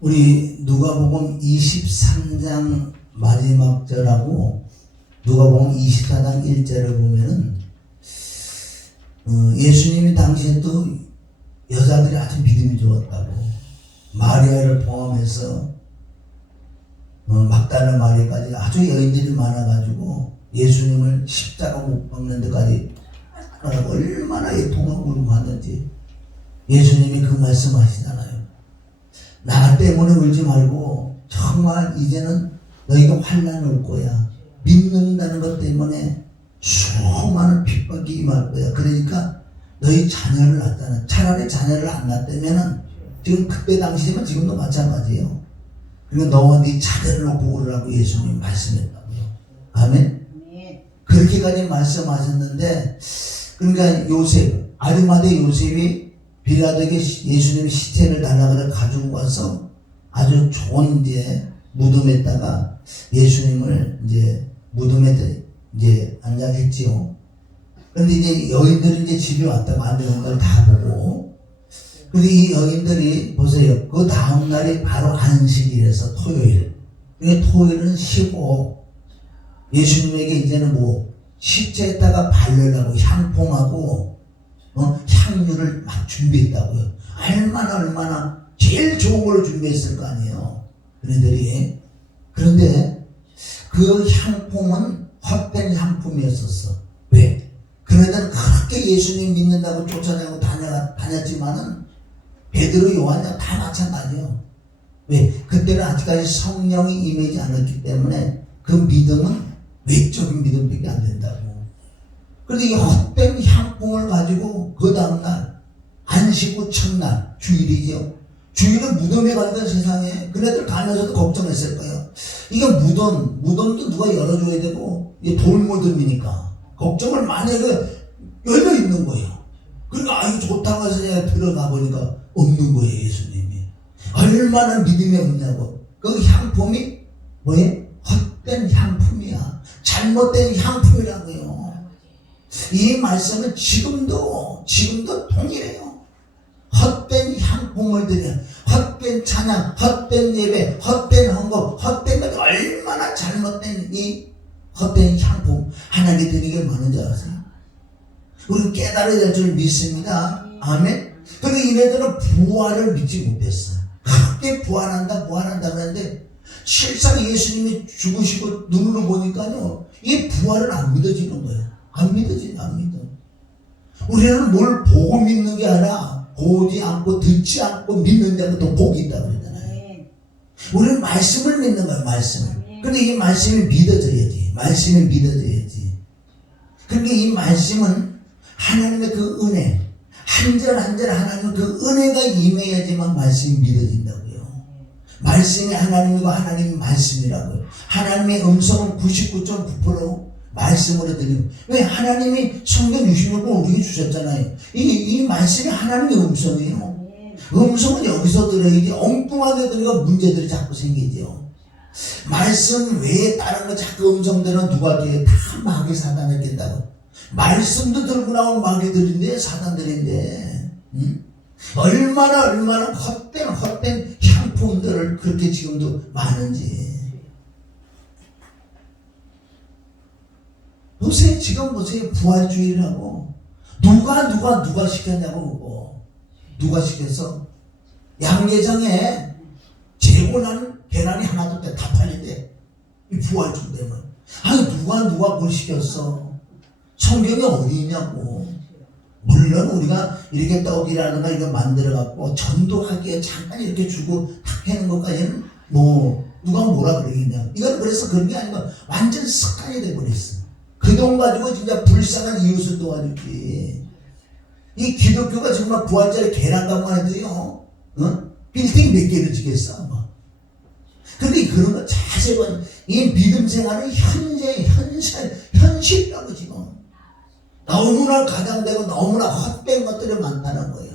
우리 누가복음 23장 마지막 절하고 누가복음 24장 1절을 보면은 예수님이 당시에 또 여자들이 아주 믿음이 좋았다고, 마리아를 포함해서 막다라 마리아까지 아주 여인들이 많아가지고 예수님을 십자가 못 박는 데까지 얼마나 애통하고 울고 하는지 예수님이 그 말씀하시잖아요. 나 때문에 울지 말고 정말 이제는 너희가 환난 올 거야. 믿는다는 것 때문에 수많은 핍박이 임할 거야. 그러니까 너희 자녀를 낳잖아. 차라리 자녀를 안 낳았다면은 지금 그때 당시지만 지금도 마찬가지예요. 그러니까 너와 네 자녀를 놓고 울으라고 예수님이 말씀했다고요. 아멘. 그렇게까지 말씀하셨는데, 그러니까 요셉, 아리마대 요셉이 빌라도에게 예수님의 시체를 달라고 가지고 와서 아주 좋은 이제 무덤에다가 예수님을 이제 무덤에 이제 안장했지요. 그런데 이제 여인들이 이제 집에 왔다고 안되는 걸 다 보고, 근데 이 여인들이 보세요. 그 다음날이 바로 안식일에서 토요일. 그러니까 토요일은 쉬고 예수님에게 이제는 뭐 시체에다가 바르라고 향품하고 향유를 막 준비했다고요. 얼마나 제일 좋은 걸 준비했을 거 아니에요. 그네들이. 그런데 그 향품은 헛된 향품이었었어. 왜? 그네들은 그렇게 예수님 믿는다고 쫓아내고 다녔지만은 베드로, 요한이랑 다 마찬가지예요. 왜? 그때는 아직까지 성령이 임하지 않았기 때문에 그 믿음은 외적인 믿음밖에 안 된다고. 그런데 이 헛된 향품을 가지고 그 다음날 안식 후 첫날 주일이죠. 주일은 무덤에 가니까 세상에 그네들 가면서도 걱정했을 거예요. 이게 무덤도 누가 열어줘야 되고 이게 돌무덤이니까 걱정을 많이 열려 있는 거예요. 그러니까 이거 좋다고 해서 내가 들어가 보니까 없는 거예요. 예수님이 얼마나 믿음이 없냐고. 그 향품이 뭐예요? 헛된 향품이야. 잘못된 향품이라고요. 이 말씀은 지금도 동일해요. 헛된 향품을 드려, 헛된 찬양, 헛된 예배, 헛된 헌금, 헛된 것, 얼마나 잘못된 이 헛된 향품 하나님께 드리게 많은 줄 아세요? 우리는 깨달아야 될 줄 믿습니다. 아멘. 그런데 이네들은 부활을 믿지 못했어요. 그렇게 부활한다 그러는데 실상 예수님이 죽으시고 눈으로 보니까요, 이 부활은 안 믿어지는 거예요. 안 믿어. 우리는 뭘 보고 믿는 게 아니라 보지 않고 듣지 않고 믿는 데는 더 복이 있다고 그러잖아요. 우리는 말씀을 믿는 거예요. 말씀을. 근데 이 말씀이 믿어져야지. 그러니까 이 말씀은 하나님의 그 은혜, 한 절 한 절 하나님의 그 은혜가 임해야지만 말씀이 믿어진다고요. 말씀이 하나님이고 하나님이 말씀이라고요. 하나님의 음성은 99.9% 말씀으로 들리는. 왜? 하나님이 성경 66권 우리에게 주셨잖아요. 이 말씀이 하나님의 음성이에요. 음성은 여기서 들어야지 엉뚱하게 들으니까 문제들이 자꾸 생기죠. 말씀 외에 다른 거 자꾸 음성들은 누가 들어요? 다 마귀 사단을 깬다고. 말씀도 들고 나온 마귀들인데, 사단들인데, 얼마나 헛된 향품들을 그렇게 지금도 많은지. 지금 보세요. 부활주의라고. 누가 시켰냐고, 그거. 누가 시켰어? 양계장에 재고난 계란이 하나도 다 팔린대. 이 부활주의 때문에. 아니, 누가 뭘 시켰어? 성경이 어디 있냐고. 물론 우리가 이렇게 떡이라든가 이거 만들어갖고 전도하기에 잠깐 이렇게 주고 탁 해는 것까지는 뭐 누가 뭐라 그러겠냐. 이건 그래서 그런 게 아니고 완전 습관이 돼버렸어. 그 돈 가지고 진짜 불쌍한 이웃을 도와주지. 이 기독교가 정말 부활절에 계란값만 해도요, 빌딩 몇 개를 지겠어. 근데 그런 거 자세히 보면 이 믿음 생활은 현실이라고 지금. 너무나 가장되고 너무나 헛된 것들이 많다는 거예요.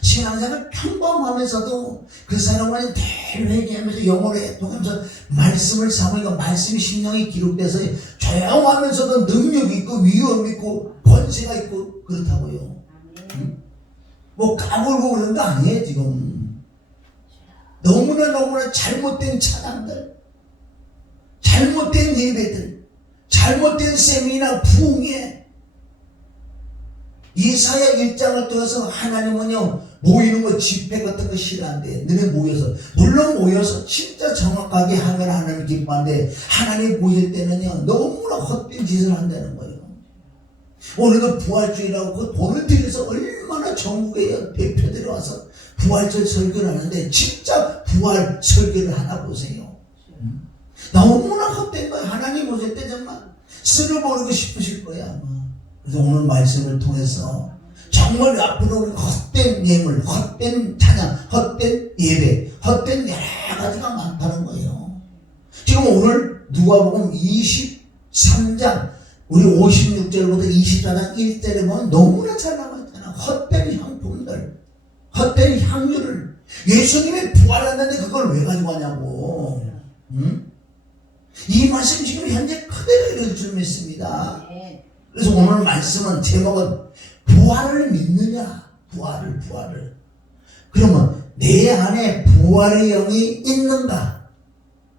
신앙생활 평범하면서도 그 사람은 늘 회개하면서 영어로 애통하면서 말씀을 삼으니까 말씀이 심령에 기록돼서 조용하면서도 능력이 있고 위엄이 있고 권세가 있고 그렇다고요. 뭐 까불고 그런 거 아니에요 지금. 너무나 잘못된 찬양들, 잘못된 예배들, 잘못된 세미나 부흥회, 이사야 1장을 통해서 하나님은요 모이는 거 집회 같은 거 싫어한대. 너네 모여서, 물론 모여서 진짜 정확하게 하면 하나님 기뻐하는데, 하나님 모일 때는요 너무나 헛된 짓을 한다는 거예요. 오늘도 부활주일이라고 그 돈을 들여서 얼마나 전국에 대표들이 와서 부활절 설교를 하는데, 진짜 부활 설교를 하나 보세요. 너무나 헛된 거예요. 하나님 오실 때 정말 쓸어버리고 싶으실 거야 아마. 그래서 오늘 말씀을 통해서 정말 앞으로 우리 헛된 예물, 헛된 찬양, 헛된 예배, 헛된 여러 가지가 많다는 거예요. 지금 오늘 누가복음 23장 우리 56절부터 24장 1절에 보면 너무나 잘 나와있잖아. 헛된 향품들, 헛된 향유를, 예수님이 부활했는데 그걸 왜 가지고 왔냐고. 이 말씀 지금 현재 그대로 읽을 줄 믿습니다. 그래서 오늘 말씀은 제목은 부활을 믿느냐, 부활을. 그러면 내 안에 부활의 영이 있는가?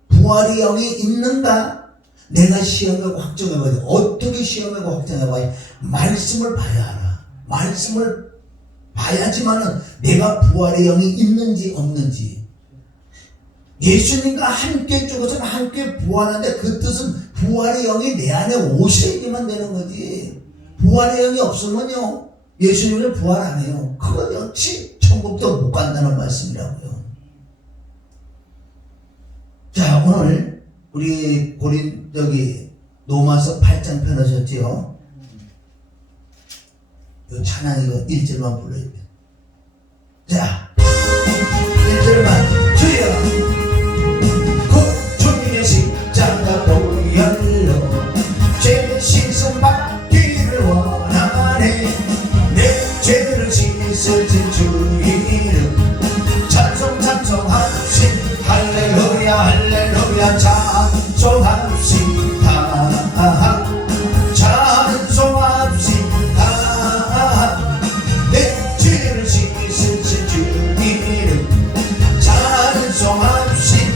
부활의 영이 있는가? 내가 시험하고 확정해봐야 돼. 어떻게 시험하고 확정해봐야 돼? 말씀을 봐야 알아. 말씀을 봐야지만은 내가 부활의 영이 있는지 없는지. 예수님과 함께 죽어서 함께 부활하는데 그 뜻은 부활의 영이 내 안에 오셔야지만 되는 거지. 부활의 영이 없으면요 예수님을 부활 안 해요. 그건 역시 천국도 못 간다는 말씀이라고요. 자, 오늘 우리 로마서 8장 펴놓으셨지요. 이 찬양 이거 1절만 불러야 돼. 자, 1절만 주여 주님의 십자가 보혈로 죄 씻음 받기를 원하네. 내 죄를 씻으신 주 이름 찬송합시다. 할렐루야 찬송합시다. 내 죄를 씻으신 주 이름 찬송합시다.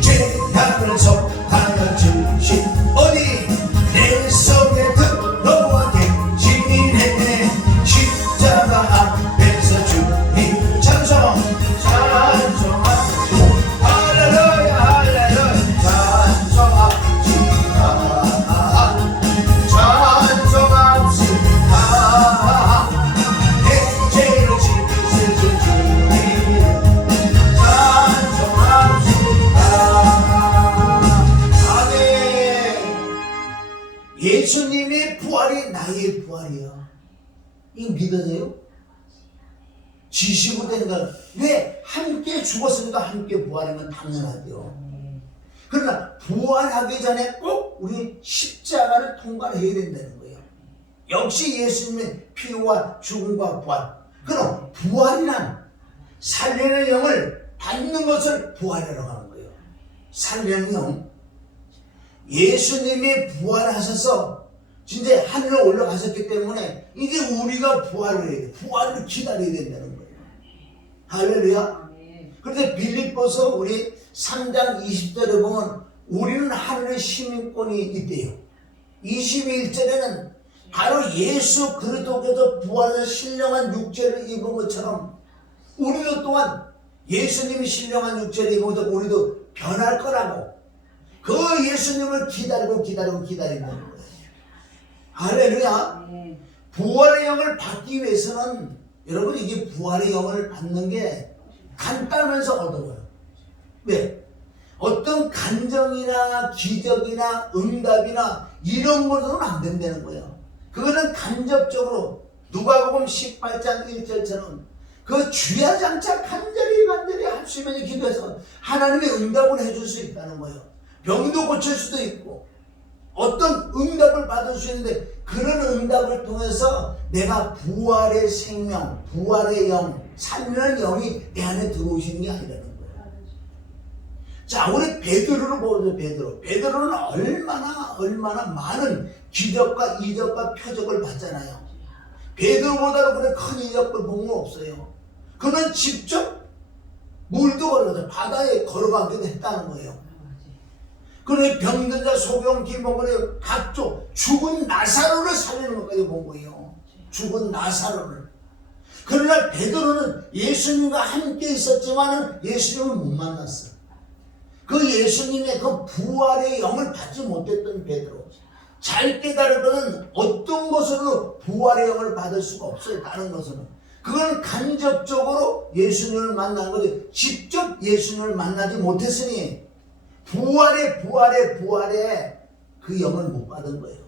죄악을 속하여 주신 어디 내 속에 들어와 계시네. 십자가 앞에서 주님 찬송합시다. 할렐루야 찬송합시다. 내 죄를 씻으신 주님 예수님의 부활이 나의 부활이야. 이거 믿어져요? 지시고 된 건, 왜? 함께 죽었으니까 함께 부활하면 당연하죠. 그러나 부활하기 전에 꼭 우리 십자가를 통과해야 된다는 거예요. 역시 예수님의 피와 죽음과 부활. 그럼 부활이란 살리는 영을 받는 것을 부활이라고 하는 거예요. 살리는 영. 예수님이 부활하셔서 진짜 하늘에 올라가셨기 때문에 이제 우리가 부활을 해야 돼. 부활을 기다려야 된다는 거예요. 할렐루야. 그런데 빌립보서 우리 3장 20절에 보면 우리는 하늘의 시민권이 있대요. 21절에는 바로 예수 그리스도께서 부활해서 신령한 육체를 입은 것처럼 우리도 또한 예수님이 신령한 육체를 입은 것처럼 우리도 변할 거라고, 그 예수님을 기다리고 있는 거예요. 할렐루야. 부활의 영을 받기 위해서는 여러분 이게 부활의 영을 받는 게 간단하면서 어려워요. 왜? 어떤 간정이나 기적이나 응답이나 이런 것으로는 안 된다는 거예요. 그거는 간접적으로 누가복음 18장 1절처럼 그 주야장차 간절히 합심하게 기도해서 하나님의 응답을 해줄 수 있다는 거예요. 병도 고칠 수도 있고 어떤 응답을 받을 수 있는데, 그런 응답을 통해서 내가 부활의 생명, 부활의 영, 살리는 영이 내 안에 들어오시는 게 아니라는 거예요. 자, 우리 베드로를 보세요. 베드로는 얼마나 많은 기적과 이적과 표적을 받잖아요. 베드로보다도 그런 큰 이적을 본 건 없어요. 그는 직접 물도 걸어가서 바다에 걸어가기도 했다는 거예요. 그런데 병든 자, 소경, 기목을 각종 죽은 나사로를 살리는 것까지 본 거예요. 죽은 나사로를. 그러나 베드로는 예수님과 함께 있었지만 예수님을 못 만났어. 그 예수님의 그 부활의 영을 받지 못했던 베드로. 잘 깨달으면 어떤 것으로 부활의 영을 받을 수가 없어요. 다른 것으로는. 그건 간접적으로 예수님을 만난 거지 직접 예수님을 만나지 못했으니 부활의 그 영을 못 받은 거예요.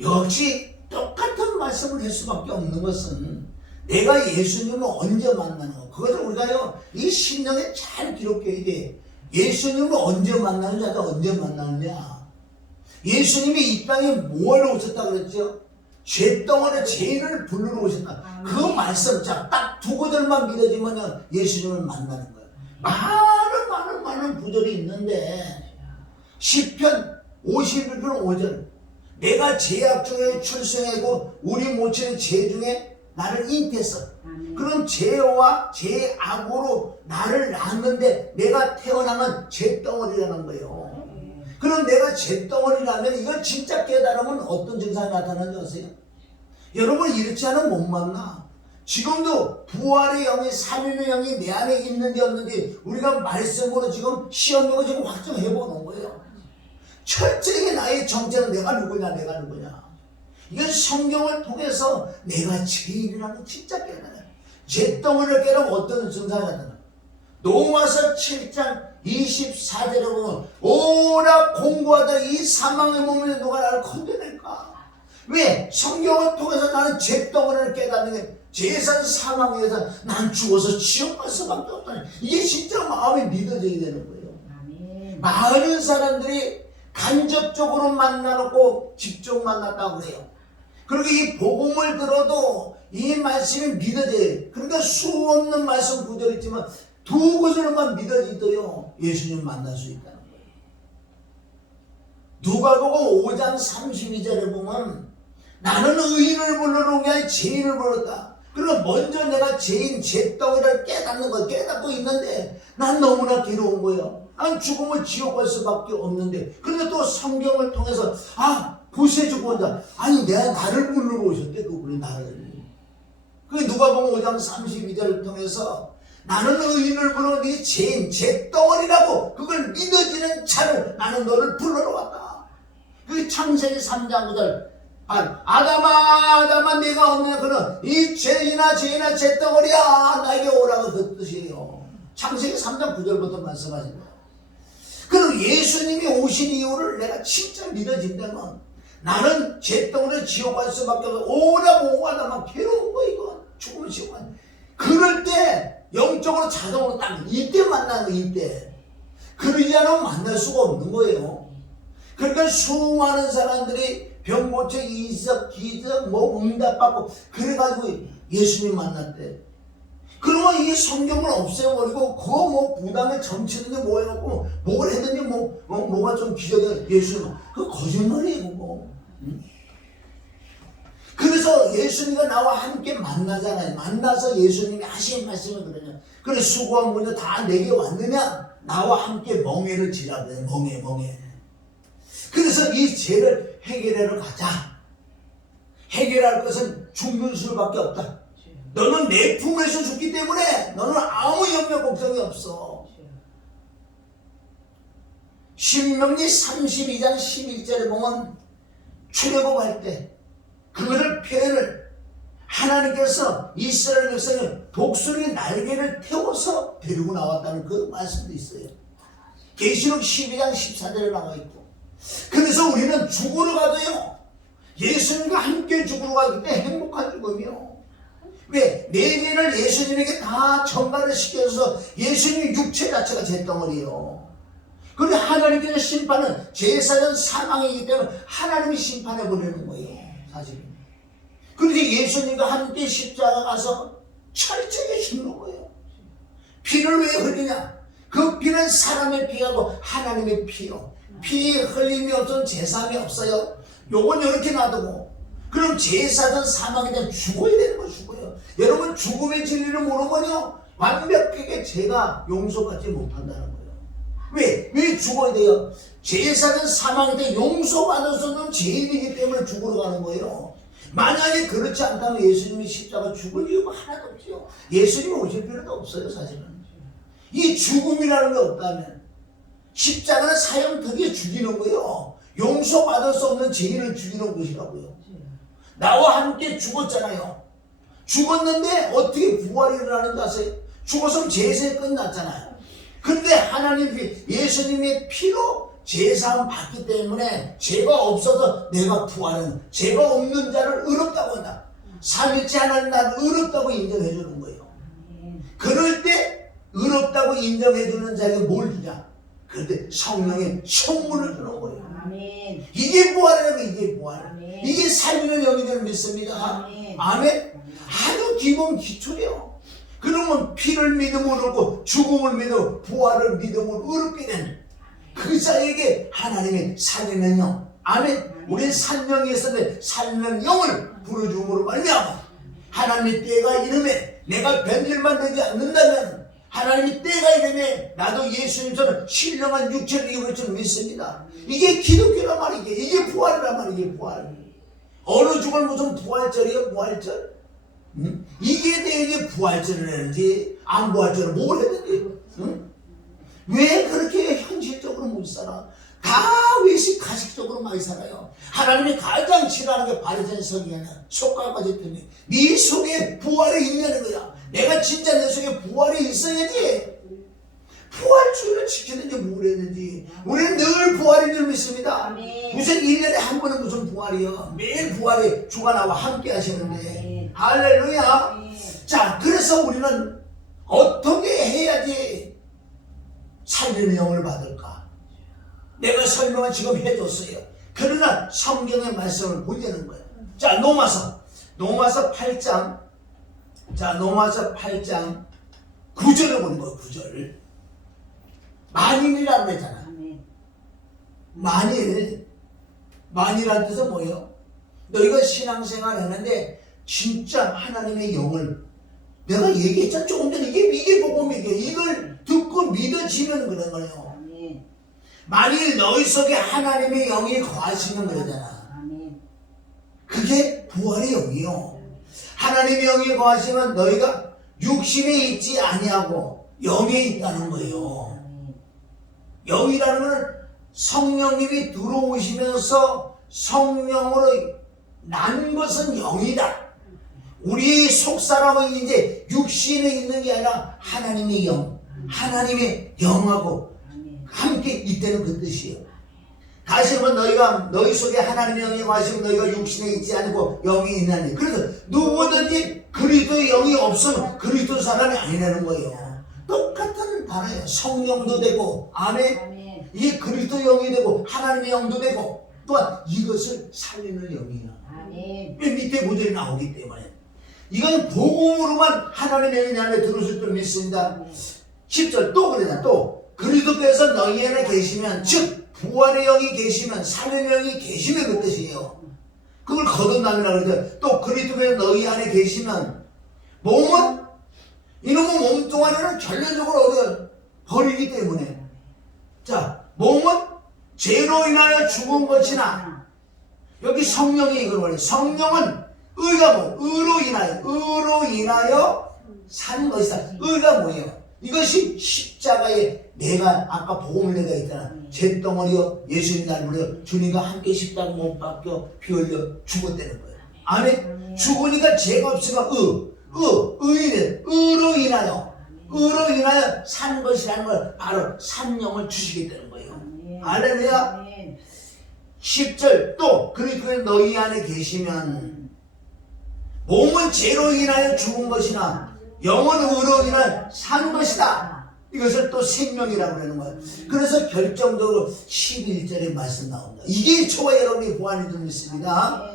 역시 똑같은 말씀을 할 수밖에 없는 것은 내가 예수님을 언제 만나는 거. 그것을 우리가요 이 신명에 잘 기록해야 돼. 예수님을 언제 만나느냐, 언제 만나느냐. 예수님이 이 땅에 뭐하러 오셨다 그랬죠? 죄덩어리 죄인을 부르러 오셨다. 그 말씀 딱 두 구절만 믿어지면 예수님을 만나는 거예요. 많은 구절이 있는데 시편 51편 5절 내가 죄악 중에 출생하고 우리 모친의 죄 중에 나를 잉태했어. 그런 죄와 죄악으로 나를 낳았는데 내가 태어나면 죄덩어리라는 거예요. 그럼 내가 죄덩어리라면 이걸 진짜 깨달으면 어떤 증상이 나타나는지 아세요? 여러분 이렇지 않으면 못 만나. 지금도 부활의 영이 살리는 영이 내 안에 있는지 없는지 우리가 말씀으로 지금 시험으로 지금 확정해 보는 거예요. 철저하게 나의 정체는 내가 누구냐. 이건 성경을 통해서 내가 죄인이라는 걸 진짜 깨달아요. 죄덩어리를 깨달으면 어떤 증상이 나타나. 로마서 7장 24절에 보면 오라 공고하다 이 사망의 몸에 누가 나를 건져낼까. 왜? 성경을 통해서 나는 죄덩어리를 깨닫는 게 죄산 사망에서 난 죽어서 지옥 갈 수밖에 없다니. 이게 진짜 마음이 믿어져야 되는 거예요. 아멘. 많은 사람들이 간접적으로 만나놓고 직접 만났다고 그래요. 그리고 이 복음을 들어도 이 말씀이 믿어져요. 그러니까 수없는 말씀 구절이 있지만 두 구절만 믿어지도요 예수님 만날 수 있다는 거예요. 누가복음 5장 32절에 보면 나는 의인을 부르러 온 게 아니라 죄인을 불렀다. 그럼 먼저 내가 죄인 죄덩이를 깨닫는 거 깨닫고 있는데 난 너무나 괴로운 거예요. 난 죽음을 지옥 갈 수밖에 없는데 그런데 또 성경을 통해서 구세주고 온다. 아니 내가 나를 부르러 오셨대. 그분이 나를. 그게 누가복음 5장 32절을 통해서 나는 의인을 부르러 네 죄인 죄덩어리라고 그걸 믿어지는 차를 나는 너를 불러러 왔다. 그게 창세기 3장 9절 아담아 네가 없느냐 그는 이 죄인아 죄덩어리야 나에게 오라고 그 뜻이에요. 창세기 3장 9절부터 말씀하신 거예요. 그리고 예수님이 오신 이유를 내가 진짜 믿어진다면 나는 죄덩어리 지옥 갈 수밖에 없어. 오라고 아담아 괴로운 거 이거 죽으면 지옥 가. 그럴 때 영적으로 자동으로 딱 이때 만나는 거 이때. 그러지 않으면 만날 수가 없는 거예요. 그러니까 수많은 사람들이 병 고쳐 이적 기적 응답받고 그래가지고 예수님 만났대. 그러면 이 성경을 없애버리고 그거 부담에 점치든지 뭐 해놓고 뭘 했든지 뭐가 좀 기적이 예수님 그거 거짓말이에요 그거. 그래서 예수님과 나와 함께 만나잖아요. 만나서 예수님이 하신 말씀을 그러냐. 그래 수고한 분들 다 내게 왔느냐. 나와 함께 멍에를 지라고 해요. 멍에. 그래서 이 죄를 해결하러 가자. 해결할 것은 죽는 수밖에 없다. 너는 내 품에서 죽기 때문에 너는 아무 염려 걱정이 없어. 신명기 32장 11절에 보면 출애굽할 때 그거를 표현을 하나님께서 이스라엘 백성을 독수리 날개를 태워서 데리고 나왔다는 그 말씀도 있어요. 계시록 12장 14절에 나와 있고. 그래서 우리는 죽으러 가도요 예수님과 함께 죽으러 가기 때문에 행복한 죽음이요. 왜? 내 죄를 예수님에게 다 전가를 시켜서 예수님의 육체 자체가 죄덩어리요. 그런데 하나님께서 심판은 죄사전 사망이기 때문에 하나님이 심판해버리는 거예요. 사실은. 그래서 예수님과 함께 십자가 가서 철저하게 죽는 거예요. 피를 왜 흘리냐? 그 피는 사람의 피하고 하나님의 피요. 피 흘림이 없으면 제사함이 없어요. 요건 이렇게 놔두고 그럼 제사든 사망이든 죽어야 되는 거 죽어요. 여러분 죽음의 진리를 모르면요 완벽하게 죄가 용서받지 못한다는 거예요. 왜 죽어야 돼요? 제사는 사망인데 용서받을 수 없는 죄인이기 때문에 죽으러 가는 거예요. 만약에 그렇지 않다면 예수님이 십자가 죽을 이유가 하나도 없죠. 예수님이 오실 필요도 없어요. 사실은 이 죽음이라는 게 없다면 십자가는 사형특위에 죽이는 거예요. 용서받을 수 없는 죄인을 죽이는 것이라고요. 나와 함께 죽었잖아요. 죽었는데 어떻게 부활이 일어나는지 아세요? 죽었으면 제사에 끝났잖아요. 근데 하나님 예수님의 피로 제사함 받기 때문에 죄가 없어서 내가 부활하는, 죄가 없는 자를 의롭다고 한다. 삼위일체 하나님 나를 의롭다고 인정해 주는 거예요. 그럴 때 의롭다고 인정해 주는 자에게 뭘 주냐? 그런데 성령의 선물을 주는 거예요. 아멘. 이게 부활이라고. 이게 부활. 아멘. 이게 살리는 영이들 믿습니다. 아멘. 아멘. 아주 기본 기초예요. 그러면 피를 믿음으로 얻고 죽음을 믿어 부활을 믿음으로 의롭게 된 그 자에게 하나님의 살리는 영. 아멘. 우리는 산영이 있었는데 살리는 영을 부르줌으로 말미암아 하나님의 때가 이름에 내가 변질만 되지 않는다면 하나님의 때가 이름에 나도 예수님처럼 신령한 육체를 입을 줄 믿습니다. 이게 기독교란 말이게. 이게 부활이란 말이게. 부활. 어느 죽을 무슨 부활절이에요? 부활절? 이게 내게 부활절을 했는지 안 부활절을 뭘 했는지. 왜 그렇게 현실적으로 못 살아? 다 외식 가식적으로 많이 살아요. 하나님이 가장 싫어하는 게 바리새인 성경이야. 속가까지 때문에 네 속에 부활이 있냐는 거야. 내가 진짜 내 속에 부활이 있어야지. 부활주의를 지키는지 뭘 했는지. 우리는 늘 부활인 줄 믿습니다. 무슨 1년에 한 번은 무슨 부활이요. 매일 부활이 주가 나와 함께 하시는데. 할렐루야. 자, 그래서 우리는 어떻게 해야지 살리는 영을 받을까? 내가 설명을 지금 해줬어요. 그러나 성경의 말씀을 보려는 거예요. 자, 로마서 8장. 자, 로마서 8장 9절을 보는 거예요. 9절. 만일이라고 했잖아. 만일이라는 뜻은 뭐예요? 너희가 신앙생활 하는데 진짜 하나님의 영을, 내가 얘기했잖아 조금 전에. 이게 복음이에요. 이걸 듣고 믿어지는 그런 거예요. 만일 너희 속에 하나님의 영이 거하시는 거잖아. 그게 부활의 영이요. 하나님의 영이 거하시면 너희가 육신에 있지 아니하고 영에 있다는 거예요. 영이라는 것은 성령님이 들어오시면서 성령으로 난 것은 영이다. 우리 속사람은 이제 육신에 있는 게 아니라 하나님의 영, 하나님의 영하고 함께 있다는 그 뜻이에요. 다시 한번 너희 속에 하나님의 영이 거하시면 너희가 육신에 있지 않고 영이 있나니. 그래서 누구든지 그리스도의 영이 없으면 그리스도 사람이 아니라는 거예요. 똑같은 단어예요. 성령도 되고, 아멘. 이게 그리스도 영이 되고 하나님의 영도 되고, 또한 이것을 살리는 영이야. 아멘. 밑에 구절이 나오기 때문에 이건 복음으로만 하나님의 영이 안에 들어오실 줄 믿습니다. 10절 또 그러냐. 또 그리스도께서 너희 안에 계시면, 즉 부활의 영이 계시면, 살리는 영이 계시면 그 뜻이에요. 그걸 거듭남이라고 그러죠. 또 그리스도께서 너희 안에 계시면, 몸은 이놈의 몸뚱아리는 결론적으로 어디가 버리기 때문에, 자, 몸은 죄로 인하여 죽은 것이나, 여기 성령이 이걸 말해요. 성령은 의가 의로 인하여 산 것이다. 의가 뭐예요? 이것이 십자가에 내가 아까 복음을 내가 있잖아. 제 덩어리요 예수님 날 위하여 주님과 함께 십자가 못 박혀 피 흘려 죽었다는 거예요. 아멘. 죽으니까 죄가 없으면 의로 인하여 산 것이라는 걸 바로 산영을 주시겠다는 거예요. 할렐루야. 10절 또 그리스도의 너희 안에 계시면 몸은 죄로 인하여 죽은 것이나 영은 의로 인하여 산 것이다. 이것을 또 생명이라고 그러는 거예요. 그래서 결정적으로 11절에 말씀 나옵니다. 이게 저와 여러분이 보아하는 줄 믿습니다.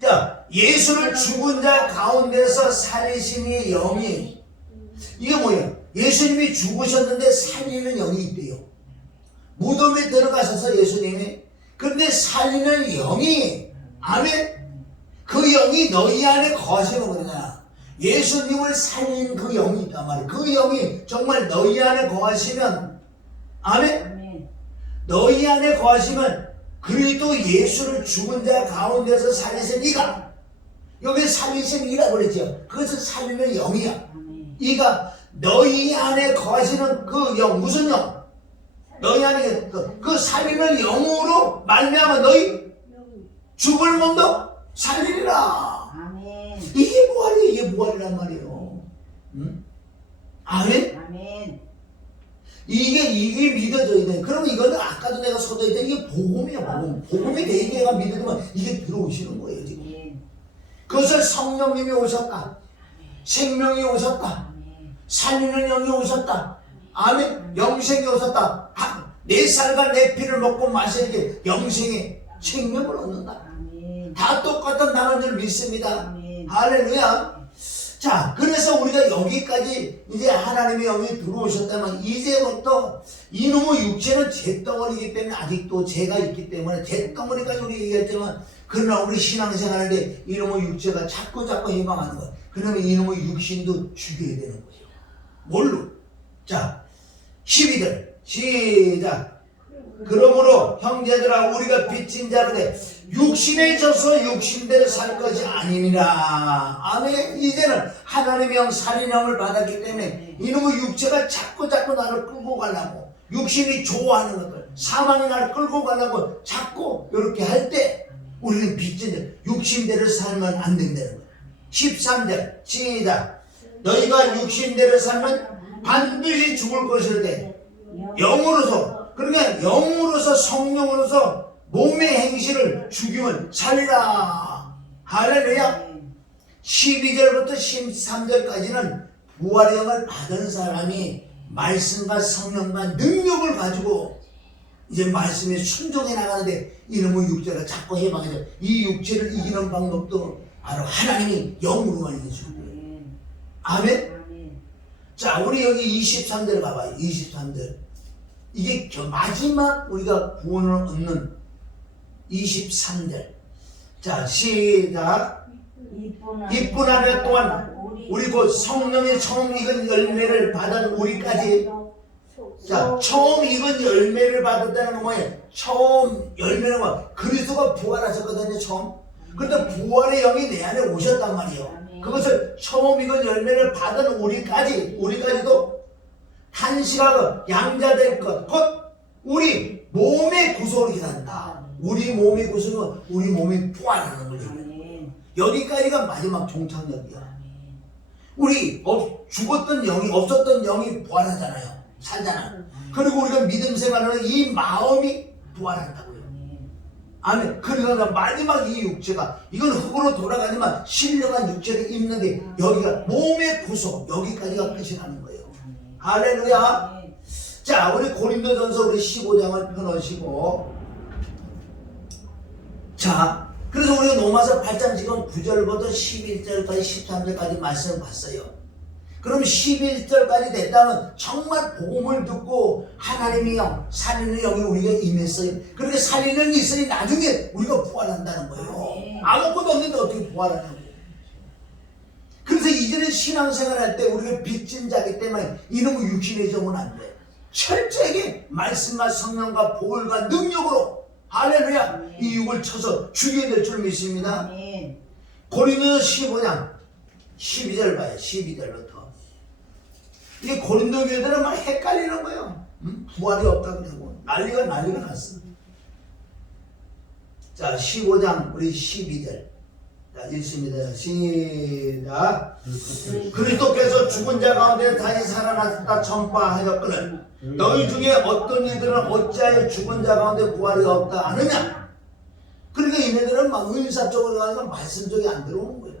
자, 예수를 죽은 자 가운데서 살리심의 영이, 이게 뭐예요? 예수님이 죽으셨는데 살리는 영이 있대요. 무덤에 들어가셔서 예수님이, 근데 살리는 영이, 아멘. 그 영이 너희 안에 거하시는 거잖아. 예수님을 살린 그 영이 있단 말이에요. 그 영이 정말 너희 안에 거하시면, 아멘? 아멘. 너희 안에 거하시면 그리스도 예수를 죽은 자 가운데서 살리신 이가, 여기 살리신 이라고 그랬죠. 그것은 살리는 영이야. 아멘. 이가 너희 안에 거하시는 그 영, 무슨 영? 너희 안에 그 살리는 영으로 말미암아 너희 죽을 몸도 살리리라. 아멘. 이게 부활이에요. 이게 부활이란 말이에요. 응? 아멘? 아멘. 이게 믿어져야 돼. 그러면 이거는 아까도 내가 서두에 이게 복음이야, 복음. 복음이 내 얘기가 믿어지면 이게 들어오시는 거예요, 지금. 아멘. 그것을 성령님이 오셨다. 생명이 오셨다. 아멘. 살리는 영이 오셨다. 아멘. 영생이 오셨다. 4살과 내 피를 먹고 마셔야지 영생의 생명을 얻는다. 아멘. 다 똑같은 단어인 줄 믿습니다. 아멘. 할렐루야. 자, 그래서 우리가 여기까지 이제 하나님의 영이 들어오셨다면 이제부터 이놈의 육체는 잿덩어리이기 때문에 아직도 죄가 있기 때문에 잿덩어리까지 우리 얘기했지만, 그러나 우리 신앙생활할 때 이놈의 육체가 자꾸 해방하는 거야. 그러면 이놈의 육신도 죽여야 되는 거예요. 뭘로? 자, 12절 시작. 그러므로 형제들아 우리가 빚진 자로 돼 육신에 져서 육신대로 살 것이 아니니라. 아멘. 이제는 하나님의 영 살인형을 받았기 때문에 이놈의 육체가 자꾸 나를 끌고 가려고, 육신이 좋아하는 것들, 사망이 나를 끌고 가려고 자꾸 이렇게 할 때 우리는 빚진 자, 육신대로 살면 안 된다는 거예요. 13절 시작. 너희가 육신대로 살면 반드시 죽을 것이라되 영으로서, 그러니까 영으로서 성령으로서 몸의 행실을 죽이면 살리라. 할렐루야. 12절부터 13절까지는 부활의 영을 받은 사람이 말씀과 성령과 능력을 가지고 이제 말씀에 순종해 나가는데 이놈의 육체가 자꾸 해방해서 이 육체를 이기는 방법도 바로 하나님이 영으로만 해주는 거예요. 아멘. 자, 우리 여기 23절 가봐요. 23절. 이게 마지막 우리가 구원을 얻는 23절. 자, 시작. 이뿐 하루 동안 우리 곧 성령의 처음 익은 열매를 받은 우리까지. 자, 처음 익은 열매를 받았다는 건 뭐예요? 처음 열매는 뭐야? 그리스도가 부활하셨거든요, 처음. 그런데 부활의 영이 내 안에 오셨단 말이에요. 그것을 처음 익은 열매를 받은 우리까지도 탄식하고 양자될 것, 곧 우리 몸의 구속을 기다린다. 우리 몸의 구속은 우리 몸이 부활하는 거예요. 여기까지가 마지막 종착역이야. 우리 죽었던 영이, 없었던 영이 부활하잖아요. 살잖아. 그리고 우리가 믿음 생활하는 이 마음이 부활한다고요. 아멘. 그러나 마지막 이 육체가, 이건 흙으로 돌아가지만 신령한 육체를 입는 게 여기가 몸의 구속, 여기까지가 끝이라는 거예요. 할렐루야. 자, 우리 고린도전서 우리 15장을 펴놓으시고, 자, 그래서 우리가 로마서 8장 지금 9절부터 11절까지 13절까지 말씀을 봤어요. 그럼 11절까지 됐다면 정말 복음을 듣고 하나님의 영, 살리는 영이 우리가 임했어요. 그렇게 살리는 영이 있으니 나중에 우리가 부활한다는 거예요. 아무것도 없는데 어떻게 부활하는 거예요. 그래서 이제는 신앙생활 할 때 우리가 빚진 자기 때문에 이놈의 육신의 정은 안 돼. 철저하게 말씀과 성령과 보혈과 능력으로, 할렐루야, 이 육을 쳐서 죽여야 될 줄 믿습니다. 고린도서 15장 12절 봐요. 12절부터. 이게 고린도 교회들은 막 헷갈리는 거예요. 부활이 없다 그러고 난리가 났어. 자, 15장 우리 12절. 자, 읽습니다. 시작. 그리스도께서 죽은 자 가운데 다시 살아났다 전파하였거늘 너희 중에 어떤 이들은 어찌하여 죽은 자 가운데 부활이 없다 하느냐. 그러니까 얘네들은 막 은사 쪽으로 가니까 말씀 쪽에 안 들어오는 거예요.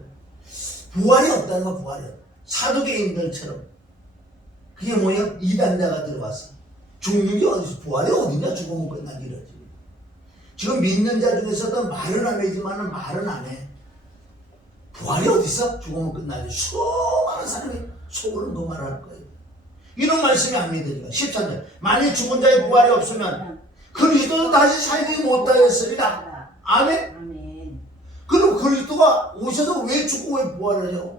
부활이 없다는 건 부활이 없다. 사두개인들처럼. 그게 뭐예요? 이단자가 들어왔어. 죽는 게 어디서, 부활이 어디냐? 죽으면 끝나기 이러지. 지금 믿는 자 중에서도 말은 안 하지만 말은 안 해. 부활이 어딨어? 죽으면 끝나지. 수많은 사람이 속으로 노말할 거예요. 이런 말씀이 안 믿어지고. 13절. 만일 죽은 자의 부활이 없으면 그리스도도 다시 살지 못하였으리라. 아멘? 그럼 그리스도가 오셔서 왜 죽고 왜 부활을 해요?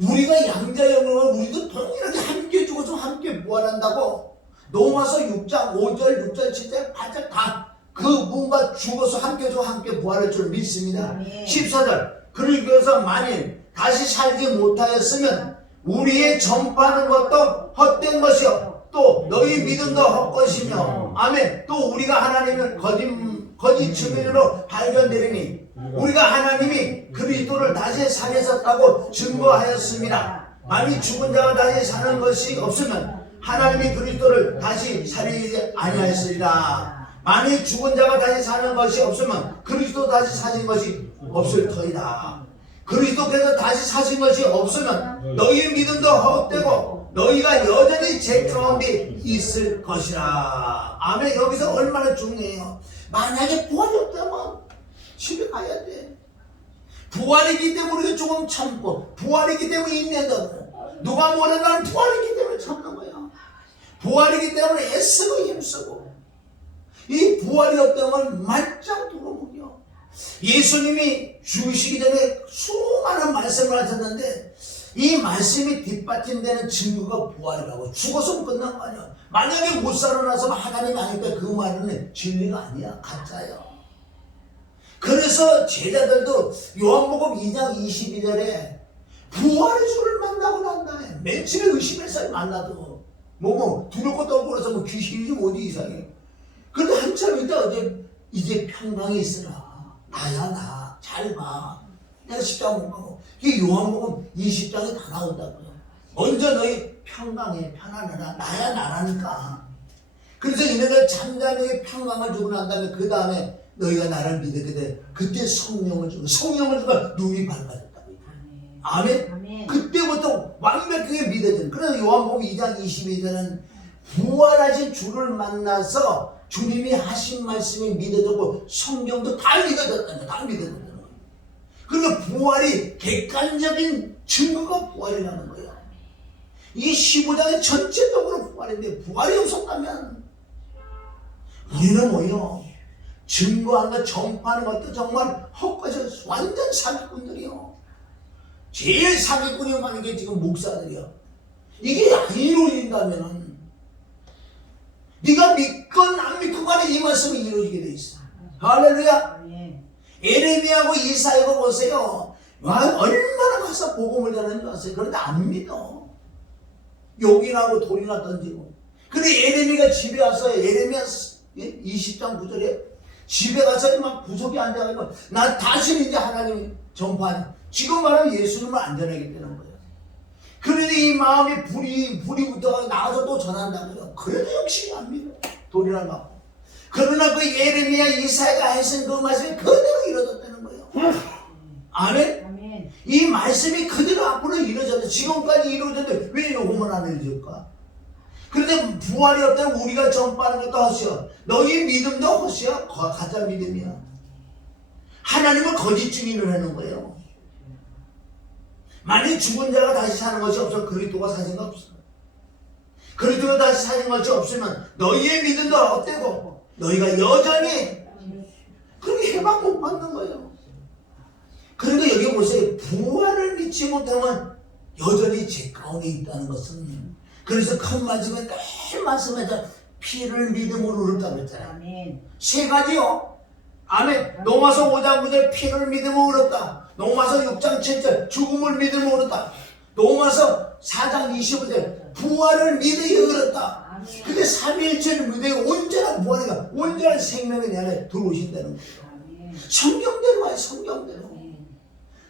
우리가 양자영으로 우리도 동일하게 함께 죽어서 함께 부활한다고. 로마서 6장 5절 6절 7절 8절 다 그 뭔가 죽어서 함께 죽어 함께 부활할 줄 믿습니다. 14절 그러면서 만일 다시 살지 못하였으면 우리의 전파하는 것도 헛된 것이요 또 너희 믿음도 헛것이며 아멘. 또 우리가 하나님을 거짓 증인으로 발견되리니 우리가 하나님이 그리스도를 다시 살리셨다고 증거하였습니다. 만일 죽은 자가 다시 사는 것이 없으면 하나님이 그리스도를 다시 살리지 아니하였으리라. 만일 죽은 자가 다시 사는 것이 없으면 그리스도 다시 사신 것이 없을 터이다. 그리스도께서 다시 사신 것이 없으면 너희 믿음도 헛되고 너희가 여전히 죄 가운데 있을 것이라. 아멘. 여기서 얼마나 중요해요. 만약에 부활이 없다면 집에 가야 돼. 부활이기 때문에 우리가 조금 참고 부활이기 때문에 인내한다고. 누가 뭐래 나는 부활이기 때문에 참는 거야. 부활이기 때문에 애쓰고 힘쓰고. 이 부활이 없다면 말짱 돌아먹여. 예수님이 죽으시기 전에 수많은 말씀을 하셨는데 이 말씀이 뒷받침되는 증거가 부활이라고. 죽어서 끝난 거 아니야. 만약에 못 살아나서 하나님이 아니까 그 말은 진리가 아니야. 가짜야. 그래서 제자들도 요한복음 2장 22절에 부활의 주를 만나고 난 다음에 맨 처음에 의심해서 만나도 두렵고 떨고라서 귀신이지 어디 이상해. 그런데 한참 있다 이제 평강에 있으라. 나야 나. 잘 봐. 내가 십자가 못 가고. 이게 요한복음 20장에 다 나온다고요. 먼저 너희 평강에 편안하라. 나야 나라니까. 그래서 이네가 참자의 평강을 주고 난 다음에 그 다음에 너희가 나를 믿게 돼. 그때 성령을 주고 눈이 밝아졌다고. 아멘. 아멘. 그때부터 완벽하게 믿어지는. 그래서 요한복음 2장 22절은 부활하신 주를 만나서 주님이 하신 말씀이 믿어졌고 성경도 다 믿어졌다는 거예요. 다 믿어졌다는 거예요. 그러니까 부활이 객관적인 증거가 부활이라는 거예요. 이 15장의 전체적으로 부활인데 부활이 없었다면 우리는 뭐예요? 증거하는 것, 전파하는 것도 정말 헛것이 완전 사기꾼들이요. 제일 사기꾼이 많은 게 지금 목사들이요. 이게 안 이루어진다면 네가 믿건 안 믿건 간에 이 말씀이 이루어지게 돼 있어. 할렐루야. 에레미야하고 이사야고 보세요. 얼마나 가서 복음을 전하는 줄 아세요? 그런데 안 믿어. 욕이나고 돌이나 던지고. 근데 에레미야가 집에 와서 에레미야 20장 9절에 집에 가서 막 구석에 앉아가지고 나 다시는 이제 하나님이 전파하는 지금 말하면 예수님을 안 전하겠다는 거예요. 그런데 이 마음에 불이 붙어가 나가서 또 전한다고요. 그래도 역시 안 믿어. 돌이나 맞고. 그러나 그 예레미야 이사야가 하신 그 말씀이 그대로 이루어졌다는 거예요. 아멘? 아멘. 이 말씀이 그대로 앞으로 이루어졌는데 지금까지 이루어졌는데 왜 요금을 안 해줄까? 그런데 부활이 없다면 우리가 전파하는 것도 헛이요 너희 믿음도 헛이요 가짜 믿음이야. 하나님은 거짓 증인을 하는 거예요. 만약 죽은 자가 다시 사는 것이 없어 그리스도가 사신 거 없어. 그리스도가 다시 사신 것이 없으면 너희의 믿음도 헛되고 너희가 여전히 그렇게 해방 못 받는 거예요. 그러니까 여기 보세요. 부활을 믿지 못하면 여전히 죄 가운데 있다는 것은 그래서 큰 말씀에 늘 말씀하자 피를 믿음으로 얻었다고 그랬잖아요. 세 가지요. 아멘. 로마서 5장 9절 피를 믿음으로 얻었다. 로마서 6장 7절 죽음을 믿음으로 얻었다. 로마서 4장 25절 부활을 믿으여 얻었다. 그게 삼위일체를 믿으여 온전한 부활이가 온전한 생명이 내 안에 들어오신다는 거예요. 성경대로 와요. 성경대로.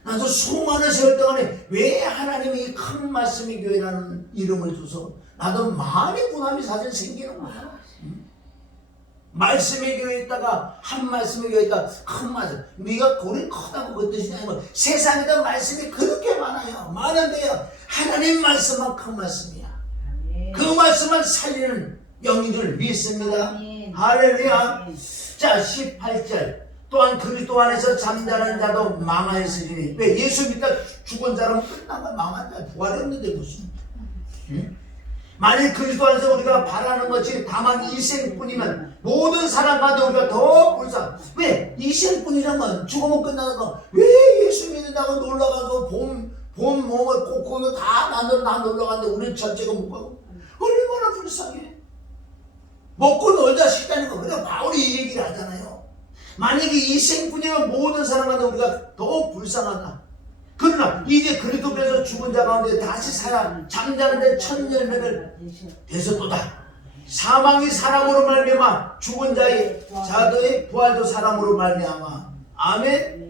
나도 수많은 세월 동안에 왜 하나님이 이 큰 말씀의 교회라는 이름을 줘서 나도 많이 부담이 사실 생기는 거야. 말씀의 교회에 있다가 한 말씀의 교회에 있다가 큰 말씀. 네가 고리 크다고 그 뜻이 아니고 세상에도 말씀이 그렇게 많아요. 많은데요. 하나님 말씀만 큰 말씀이야. 그 말씀만 살리는 영인 줄 믿습니다. 할렐루야. 자 18절 또한 그리스도 안에서 잠자는 자도 망하였으니 왜 예수 믿다 죽은 사람은 끝난 거야. 망한 자야. 부활이 없는데 무슨 만일 그리스도 안에서 우리가 바라는 것이 다만 이생뿐이면 모든 사람과도 우리가 더 불쌍. 왜? 이생뿐이란 건 죽으면 끝나는 거. 왜 예수 믿는다고 놀러가고 봄, 꽃, 다 놀러 갔는데 우리는 첫째가 못 가고. 얼마나 불쌍해. 먹고 놀자 싶다는 거. 그냥 바울이 이 얘기를 하잖아요. 만약에 이 생뿐이면 모든 사람한테 우리가 더욱 불쌍하다. 그러나 이제 그리스도께서 죽은 자 가운데 다시 살아 잠자는데 첫 열매를 되셨도다. 사망이 사람으로 말미암아 죽은 자의 부활도 사람으로 말미암아. 아멘.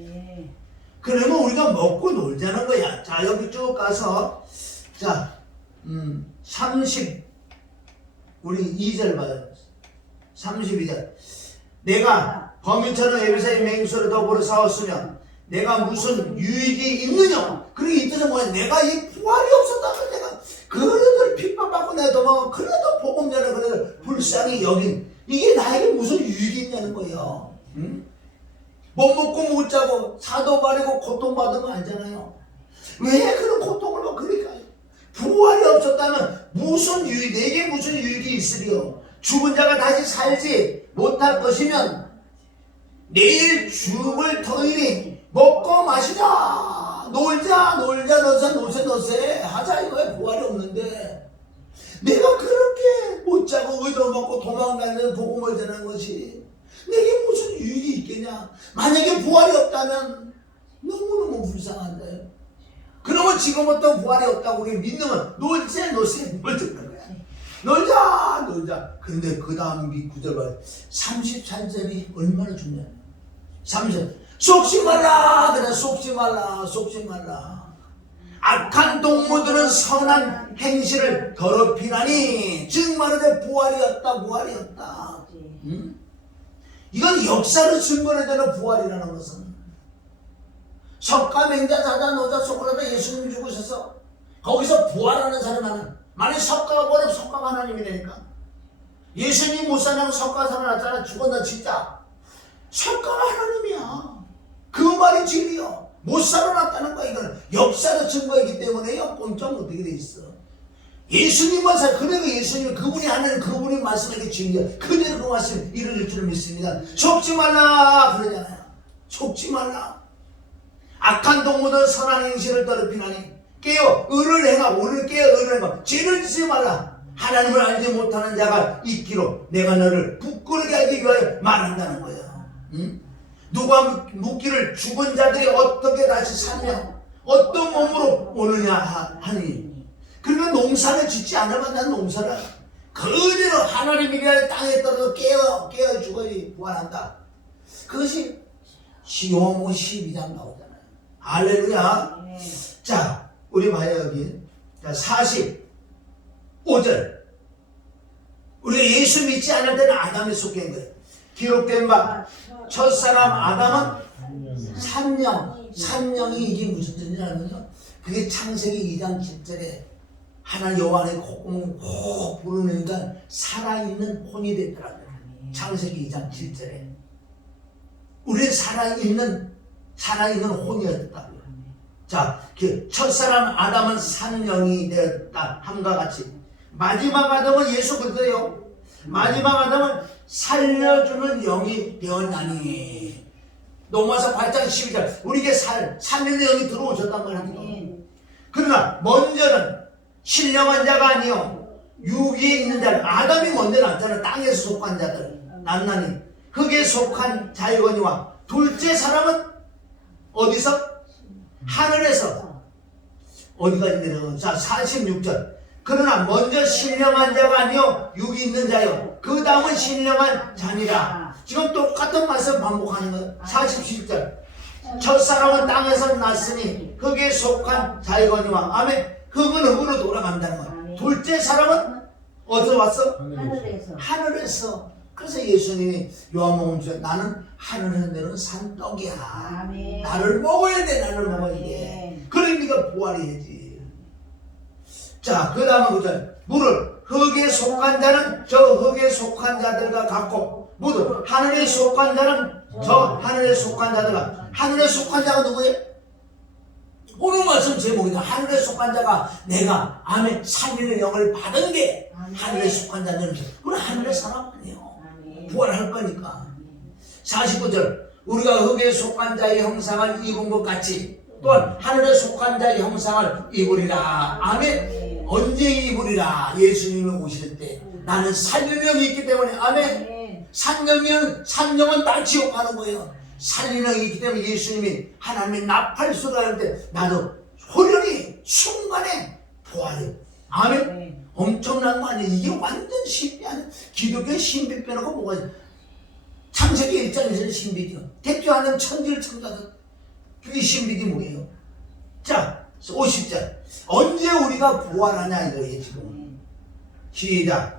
그러면 우리가 먹고 놀자는 거야. 자, 여기 쭉 가서 자 우리 2절 봐요. 32절. 내가 범인처럼 에베소의 맹수를 더불어 싸웠으며 내가 무슨 유익이 있느냐? 그게 이 뜻은 뭐야? 내가 이 부활이 없었다면 내가 그래도 핍박받고 내가 도망가고 그래도 복음 전에 그래도 불쌍히 여긴 이게 나에게 무슨 유익이 있냐는 거예요. 응? 못 먹고 못 자고 사도 바리고 고통받은 거 알잖아요. 왜 그런 고통을 막 그러니까 부활이 없었다면 무슨 유익, 내게 무슨 유익이 있으리요? 죽은 자가 다시 살지 못할 것이면 내일 죽을 터이니 먹고 마시자, 놀자 노세 하자 이거야. 부활이 없는데 내가 그렇게 못 자고 얻어먹고 도망다니는 복음을 전하는 것이 내게 무슨 유익이 있겠냐? 만약에 부활이 없다면 너무너무 불쌍한데. 그러면 지금부터 부활이 없다고 우리 믿으면 놀자 노세 뭘 듣는 거야? 놀자. 근데 그 다음 9절 봐. 33절이 얼마나 중요해. 30절. 속지 말라. 그래, 속지 말라. 악한 동무들은 선한 행실을 더럽히나니 즉 말하되 부활이 없다. 응? 이건 역사로 증거되는 부활이라는 것은 석가 맹자 자자 노자 소크라테 예수님이 죽으셔서 거기서 부활하는 사람은 만약 석가가 버리면 석가가 하나님이라니까. 예수님 못 사냐고 석가 살아났잖아. 죽었나 진짜. 석가가 하나님이야. 그 말이 진리요. 못 살아났다는 거야. 이거는 역사로 증거이기 때문에요. 꼼짝 못하게 돼 있어. 예수님만 그러니까 예수님 그분이 하는 그분이 말씀하는 게 진리야. 그대로 그 말씀 이루어질 줄 믿습니다. 속지 말라 그러잖아요. 속지 말라. 악한 동무들 선한 행실을 더럽히나니 깨어 의를 행하. 오늘 깨어 의를 행하. 죄를 짓지 말라. 하나님을 알지 못하는 자가 있기로 내가 너를 부끄러게 하기 위하여 말한다는 거야. 응? 누가 묻기를 죽은 자들이 어떻게 다시 사며 어떤 몸으로 오느냐 하니. 그러니까 농사를 짓지 않으면 난 농사를 그대로 하나님이 땅에 떨어져 깨어 죽어야 부활한다. 그것이 요한복음 12장 나오잖아요. 할렐루야. 자, 우리 봐요 여기. 자, 45절. 우리가 예수 믿지 않을 때는 아담에 속한 거예요. 기록된 바 첫사람 아담은 산령이 이게 무슨 뜻이냐면요. 그게 창세기 2장 7절에 하나님 여호와의 콧구멍을 콕 부르니까 살아있는 혼이 됐더라고요. 창세기 2장 7절에 우리는 살아있는 혼이었다고요. 자, 첫사람 아담은 산령이 되었다 함과 같이 마지막 아담은 예수 그리스도예요. 마지막 아담은 살려주는 영이 되었나니. 로마서 8장 12절 우리에게 살리는 영이 들어오셨단 말입니다. 그러나 먼저는 신령한 자가 아니요 육위에 있는 자들. 아담이 먼저 났잖아. 땅에서 속한 자들 났나니 흙에 속한 자이거니와 둘째 사람은 어디서? 하늘에서. 어디까지 내려가? 자, 46절 그러나 먼저 신령한 자가 아니요 육이 있는 자요 그 다음은 신령한 자니라. 지금 똑같은 말씀 반복하는 거예요. 47절 첫사람은 땅에서 났으니 흙에 속한 자이거니와 아멘. 흙은 흙으로 돌아간다는 거예요. 둘째 사람은 어디서 왔어? 하늘에서. 그래서 예수님이 요한복음 중에 나는 하늘에서 내려온 산떡이야. 아멘. 나를 먹어야 돼. 그러니까 부활해야지. 자, 그 다음은 그죠? 물을 흙에 속한 자는 저 흙에 속한 자들과 같고 물을 하늘에 속한 자는 저 하늘에 속한 자들과. 하늘에 속한 자가 누구예요? 오늘 말씀 제목이다. 하늘에 속한 자가 내가 아멘 살리는 영을 받은 게 하늘에 속한 자들은 그건 하늘의 사람 아니에요. 부활할 거니까. 49절 우리가 흙에 속한 자의 형상을 입은 것 같이 또한 하늘에 속한 자의 형상을 입으리라. 아멘. 언제 입으리라? 예수님이 오실 때. 나는 살리령이 있기 때문에. 아멘. 산령은 다 지옥 가는 거예요. 살리령이 있기 때문에 예수님이 하나님의 나팔소리가 하는데 나도 호련히 순간에 부활해. 아멘. 엄청난 거 아니에요. 이게 완전 신비 아니에요. 기독교의 신비 빼놓고 뭐가 있어요. 창세기 1장에서는 신비죠. 대표하는 천지를 창조하는 그게 신비지 뭐예요. 자 50절 언제 우리가 부활하냐 이거예요. 지금 시작.